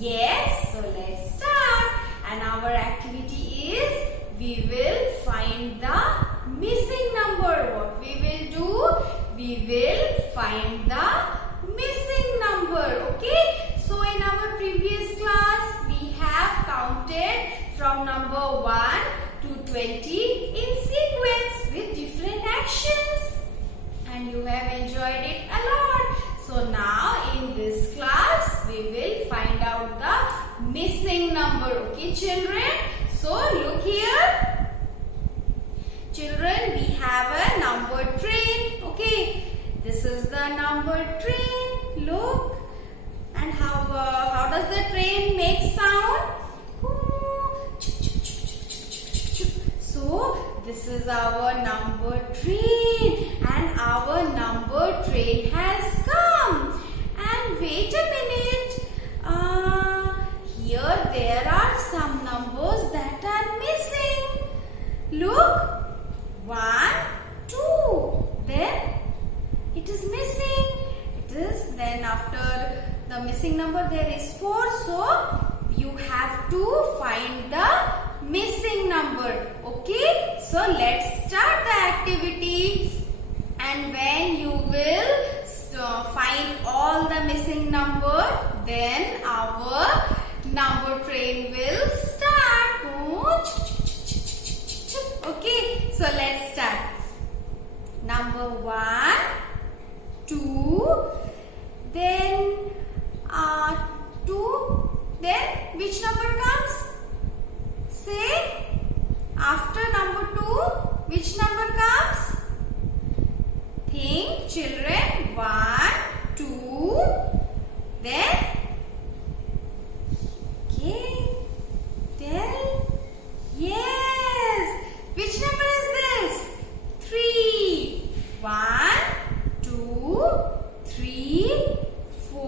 Yes, so let's start. And our activity is we will find the missing number. What we will do? We will find the missing number. Okay. So in our previous class we have counted from number 1 to 20 in sequence with different actions. And you have enjoyed it a lot. So now in this class we will find out the missing number. Okay children? So look here. Children, we have a number train. Okay. This is the number train. Look. And how does the train make sound? So this is our number train, and our number train has come. And wait a minute, here there are some numbers that are missing. Look, 1, 2, then it is missing. It is, then after the missing number there is 4, so you have to find the missing number. Okay, so let's start the activity, and when you will find all the missing number, then our number train will start. Okay, so let's start. Number 1, 2, then 2, then which number comes? Say, after number 2, which number comes? Think children. 1, 2, then okay, tell. Yes. Which number is this? 3. 1, 2, 3, 4.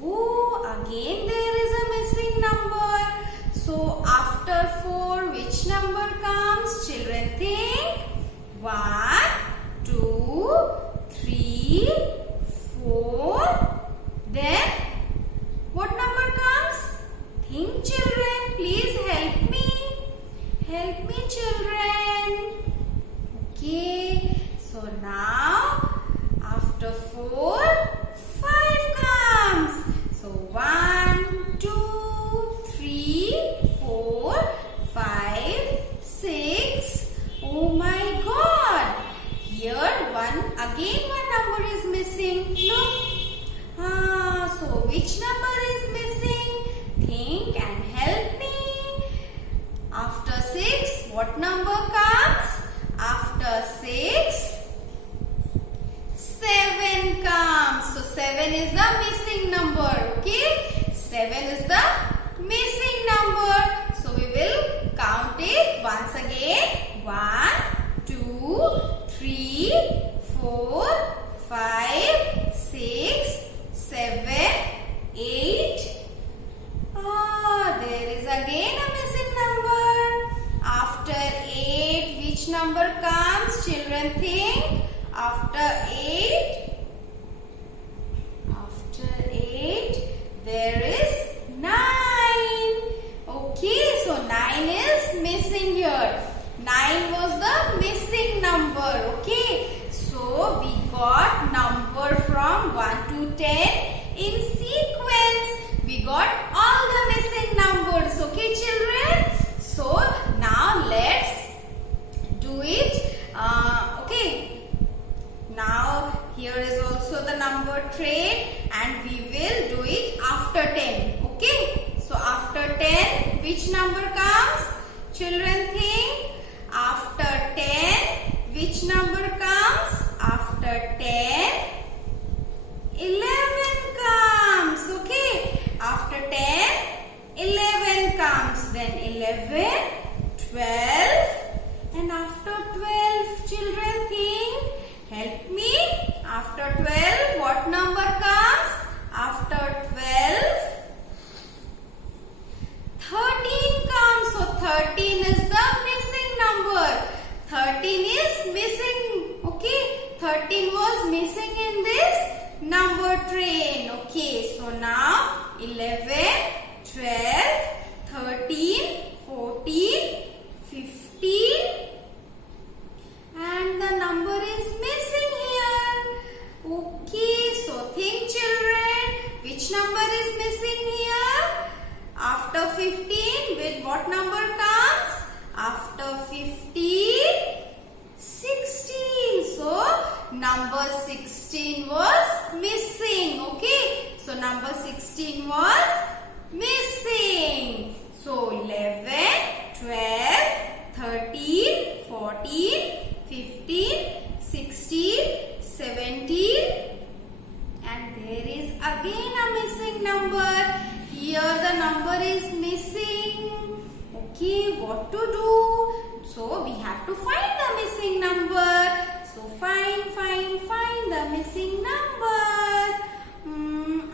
Oh, again there is a missing number. So after 4, which number comes? Children think. 1, 2, 3, 4. Then what number comes? Think children. Please help me. Help me children. Okay. So now after 4, 5 comes. So 1, 2, 3, 4, 5, 6. Oh my God. Here again one number is missing. Look. So which number is missing? Think and help me. After 6, what number comes? After 6, 7 comes. So 7 is the missing number. Okay. 7 is the missing number. So we will count it once again. 1, 2, 3, 4, 5, 6, 7, 8. There is again a missing number. After 8, which number comes? Children think. After 8, there is 9. Okay, so 9 is missing here. 9 was the missing number. Okay, so we got number from 1 to 10 in sequence. We got all the missing numbers. Okay, children. So now let's do it. Okay. Now here is also the number train, and we will do it after 10. Okay. So after 10, which number comes? Children think. After 10, which number comes? After 10, 11 comes. Okay. After 10, 11 comes. Then 11, 12. And after 12, children think. Help me. After 12, what number comes? After 12, 13 comes. So 13 is the missing number. 13 is missing. Okay. 13 was missing in this number train. Okay. So now 11, 12, 13, 14, 15, and the number is missing here. Okay, so think children, which number is missing here? After 15, with what number comes? After 15, 16. So number 16 was missing. Okay, so number 16 was missing. So 11, 12, 13, 14, 15, 16, 17, and there is again a missing number. Here the number is missing. Okay, what to do? So we have to find the missing number. So find the missing number.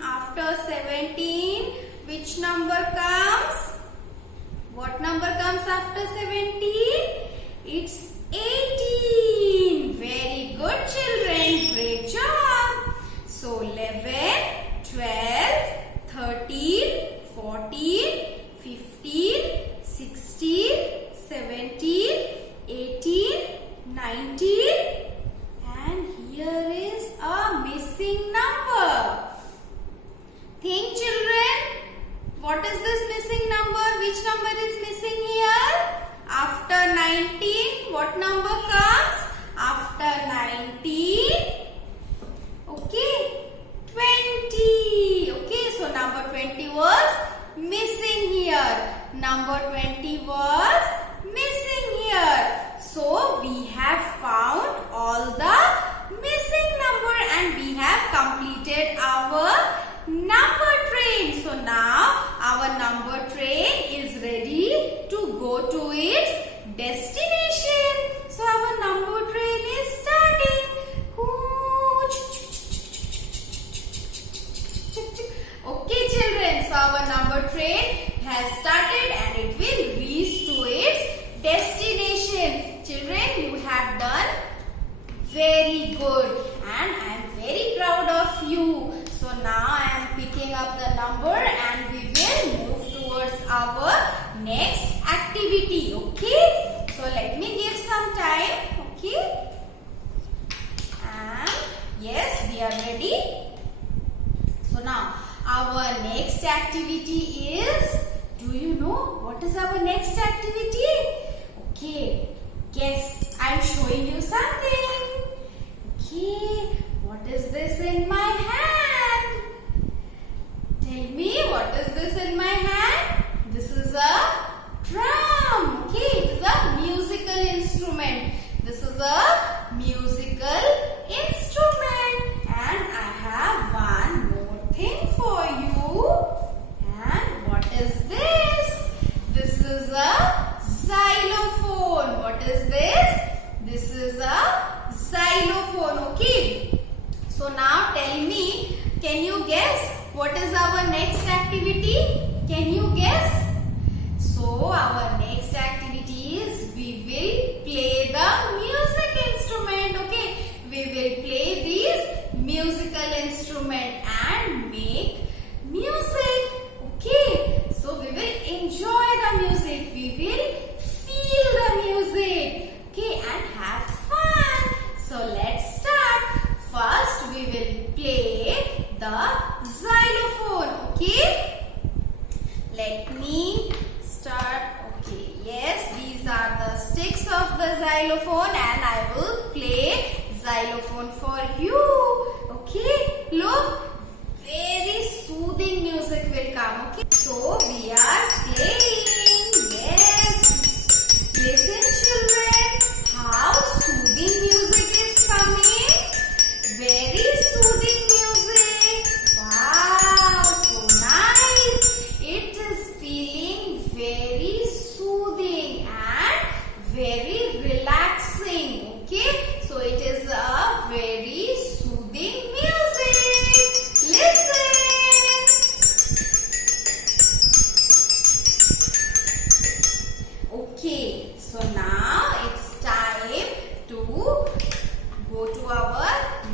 After 17, which number comes? What number comes after 17? It's 18. Very good children. Great job. So 11, 12, 13, 14, 15, 16, 17, 18, 19, and here is a missing number. Think children, what is this missing number? Which number is missing here? After 19, what number comes? After 19, okay, 20. Okay, so number 20 was missing here. Number 20 was missing here. So we have found all the missing number and we have completed our number train. So now our number train is ready to go to its destination. So our number train is starting. Okay children, so our number train has started and it will reach to its destination. Children, you have done very good and I am very proud of you. So now I am picking up the number and we will move towards our next activity. Okay, so let me give some time. Okay, and yes, we are ready. So now our next activity is, do you know what is our next activity? Okay, guess, I am showing you something. Okay, what is this in my hand? Tell me, what is this in my hand? This is a drum. Okay, it is a musical instrument. This is a musical instrument and I have one more thing for you. And what is this? This is a xylophone. What is this? This is a xylophone. Okay. So now tell me, can you guess what is our next activity? Can you guess? So our next activity is we will play the music instrument. Okay. We will play these musical instrument and make music. Okay. So we will enjoy the music. We will feel the music. Okay. And have fun. So let's start. First we will play the xylophone. Okay. Let me start. Okay. Yes, these are the sticks of the xylophone and I will play xylophone for you. Okay. Look, very soothing music will come. Okay. So we are playing. Yes. Listen children, how soothing music is coming. Very soothing music. Wow, so nice. It is feeling very soothing and very relaxing. Okay, so it is a very soothing music. Listen. Okay, so now it's time to go to our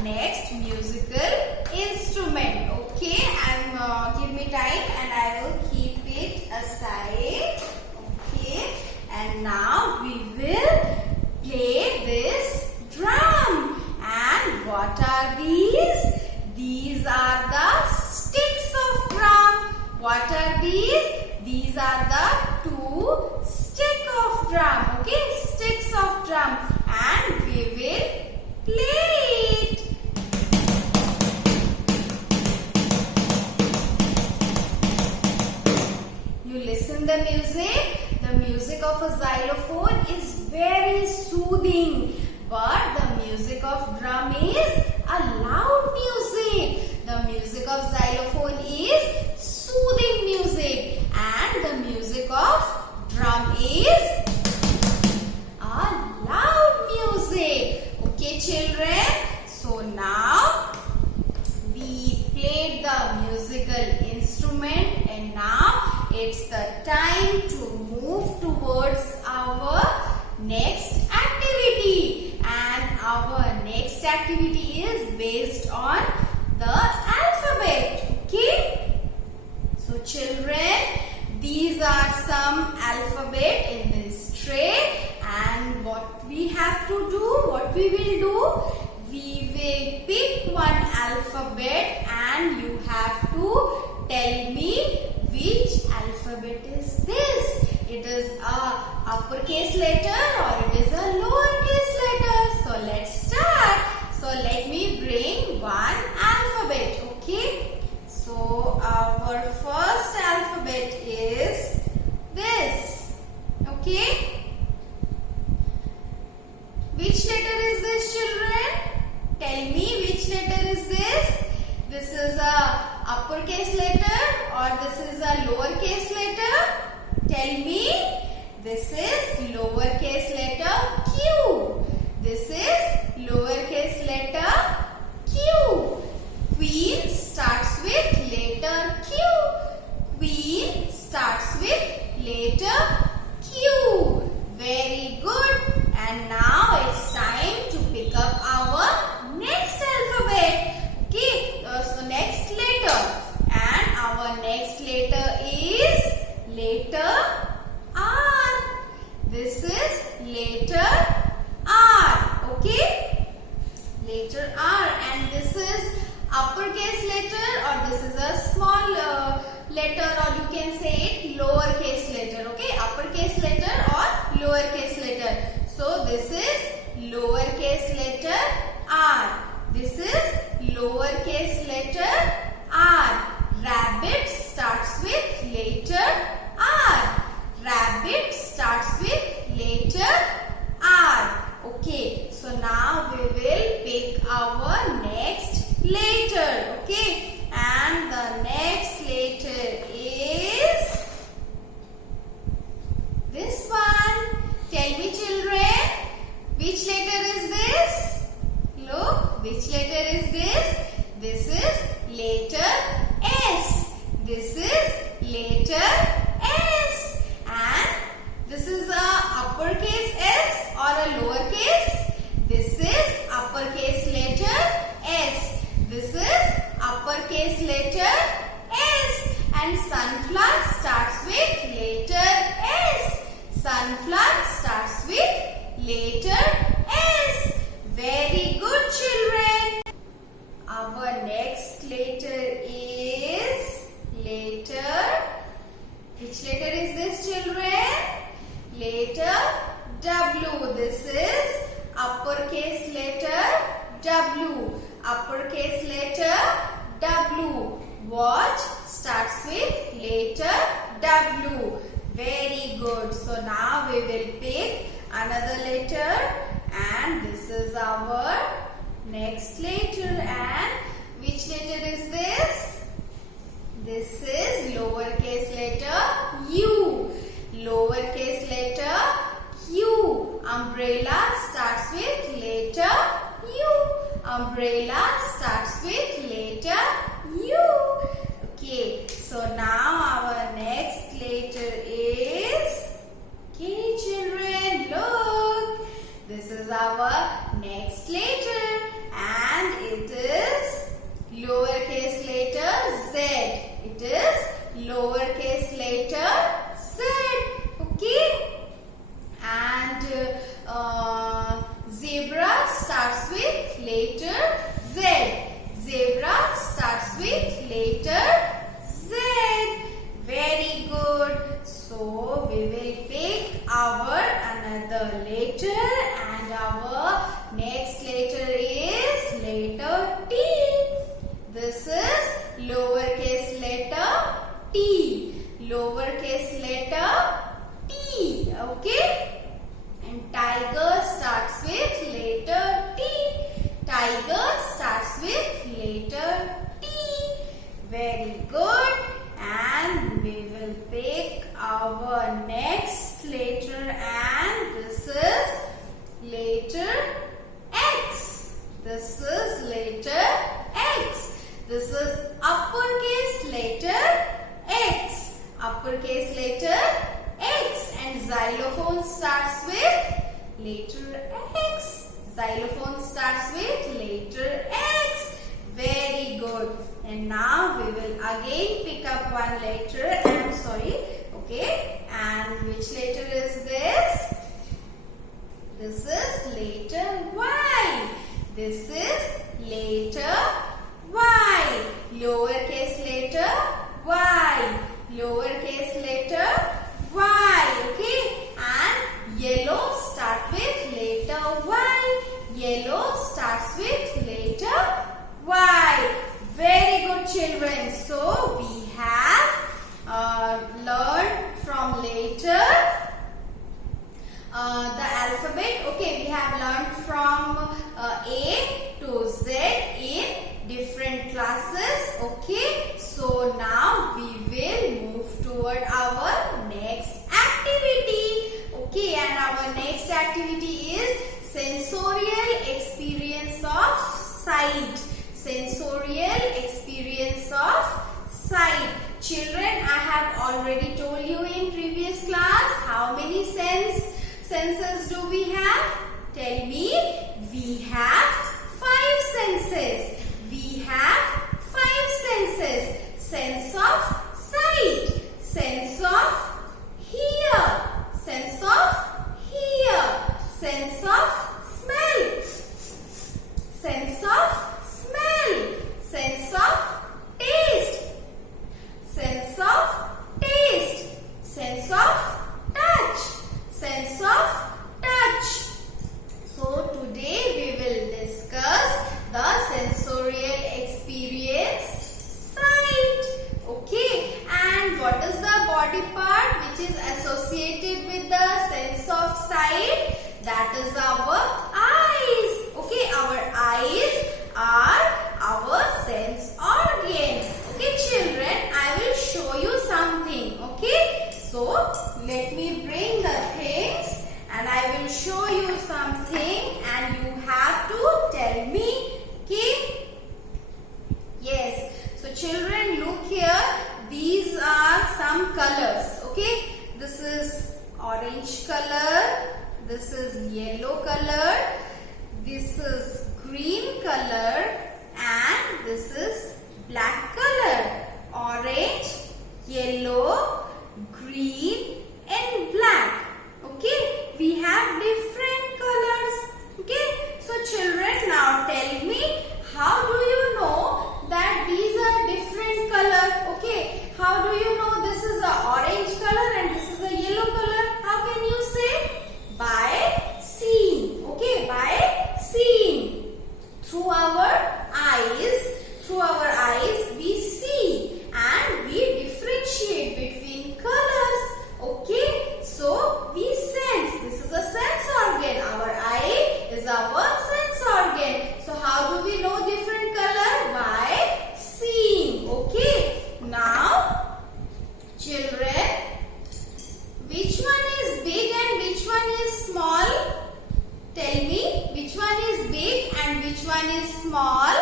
next musical instrument. Okay, and give me time. music of a xylophone is very soothing, but the music of drum is a loud music. The music of xylophone is soothing music, and the music of drum is a loud music. Okay, children. So now we played the musical instrument, and now it's the time to move towards our next activity. And our next activity is based on the alphabet. Okay? So children, these are some alphabet in this tray, and what we have to do, what we will do, we will pick one alphabet and you have to tell me which alphabet is this. It is a uppercase letter or it is a lowercase letter. So let's start. So let me bring one alphabet. Okay. So our first alphabet is this. Okay. Which letter is this, children? Tell me which letter is this. This is a uppercase letter or this is a lowercase letter? Tell me. This is lowercase letter Q. This is lowercase letter Q. Queen starts with letter Q. Queen starts with letter Q. Very good. And now it's time to pick up our next alphabet. Okay, so next letter. And our next letter is letter R. This is letter R. Okay, letter R. And this is uppercase letter or this is a small letter, or you can say it lowercase letter. Okay, uppercase letter or lowercase letter. So this is lowercase letter R. This is lowercase letter R. Rabbit starts with letter R. Rabbit starts with letter R. Okay, so now we will pick our next letter. Okay, and the next letter is this one. Tell me, children, which letter is this? Look, which letter is this? This is letter S. This is letter S. And this is a uppercase S or a lowercase. This is uppercase letter S. This is uppercase letter S. And sunflower starts with letter S. Sunflower starts with letter S. Very good, children. Our next letter is letter. Which letter is this, children? Letter W. This is uppercase letter W. Uppercase letter W. Watch starts with letter W. Very good. So now we will pick another letter, and this is our next letter. And which letter is this? This is lowercase letter U. Lowercase letter U. Umbrella starts with letter U. Umbrella starts with letter U. Okay, so now our next letter is, okay, children, look. This is our next letter, and it is lowercase letter Z. It is lowercase letter Z. Okay, and zebra starts with letter Z. Zebra starts with letter Z. Very good. So we will pick our another letter, and our next letter is letter T. This is lowercase letter T. Lowercase letter T. Tiger starts with letter T. Tiger starts with letter T. Very good. And we will pick our next letter, and this is letter X. This is letter X. This is uppercase letter X. Uppercase letter X. And xylophone starts with letter X. Xylophone starts with letter X. Very good. And now we will again pick up one letter. I'm sorry. Okay. And which letter is this? This is letter Y. This is letter Y. Lowercase letter Y. Lowercase letter Y. Okay. And yellow starts with letter Y. Yellow starts with letter Y. Very good, children. So we have learned from letter the alphabet. Okay, we have learned from A to Z in different classes. Okay, so now we will move toward our next activity. Okay, and our next activity is sensorial experience of sight. Sensorial experience of sight. Children, I have already told you in previous class how many senses do we have? Tell me. We have 5 senses. We have 5 senses. Sense of sight. Sense of hear. Sense of hear. Sense of smell. Sense of smell. Sense of taste. Sense of taste. Sense of touch. Sense of touch. So today we will discuss the sensorial experience sight. Okay, and what is the body part which is associated with the sense of sight? That is our eyes. Okay, our eyes are our sense organ. Okay, children, I will show you something. Okay, so let me bring the things and I will show you something and you have to tell me. Okay, yes. So children, look here. These are some colors. Okay, this is orange color. This is yellow color. This is green color. And this is black color. Orange, yellow, green and black. Okay, we have different colors. Okay, so children, now tell me, how do you know that these are different color? Okay, how do you know this is a orange color and this is a yellow color? How can you say? By seeing. Okay, by seeing. Through our eyes we see and we differentiate between colors. Okay, so we sense. This is a sense organ. Our eye is our sense organ. So how do we know different color? By seeing. Okay, now children, which one is big and which one is small? Tell me, which one is big and which one is small?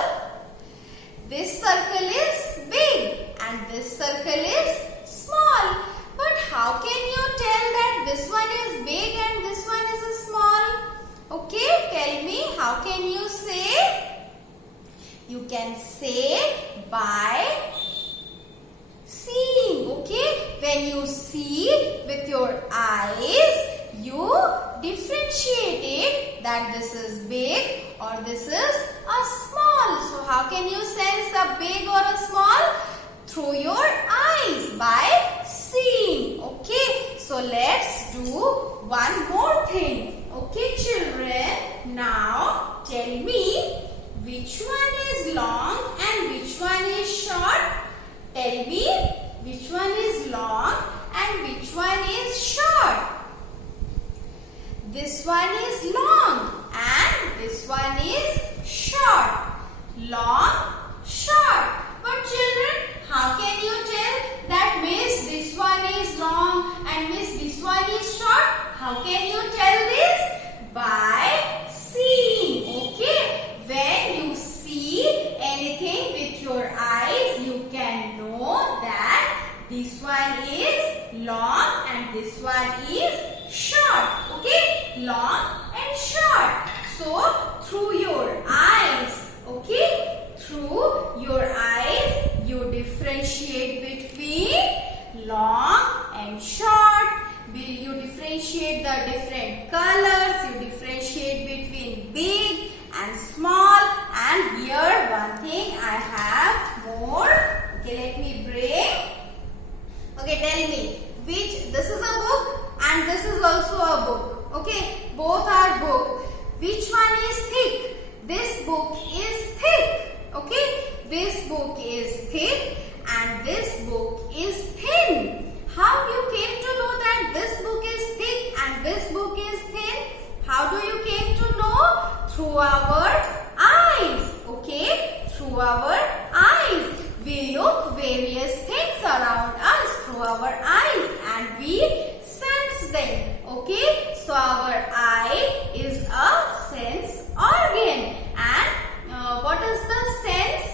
This circle is big and this circle is small. But how can you tell that this one is big and this one is small? Okay, tell me, how can you say? You can say by seeing. Okay, when you see with your eyes, you differentiate it that this is big or this is a small. So how can you sense a big or a small? Through your eyes, by seeing. Okay, so let's do one more thing. Okay, children, now tell me which one is long and which one is short. Tell me which one is long and which one is short. This one is long and this one is short. Long, short. But children, how can you tell that Miss this one is long and Miss this one is short? How can you tell this? By seeing. Okay. When you see anything with your eyes, you can know that this one is long and this one is short. Okay. Long and short. So, through your eyes, okay, through your eyes, you differentiate between long and short. You differentiate the different colors. You differentiate between big and small. And here one thing I have more. Okay, let me bring. Okay, tell me which, this is a book and this is also a book. Okay, both are book. Which one is thick? This book is thick. Okay, this book is thick and this book is thin. How you came to know that this book is thick and this book is thin? How do you came to know? Through our eyes. Okay, through our eyes. We look various things around us through our eyes and we sense them. Okay, so our eye is a sense organ. And what is the sense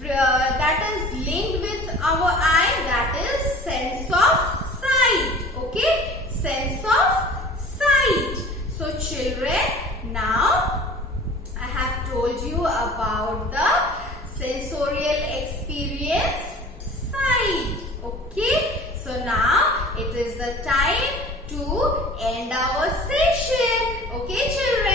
that is linked with our eye? That is sense of sight. Okay, sense of sight. So children, now I have told you about the sensorial experience, sight. Okay, so now it is the time to end our session. Okay children.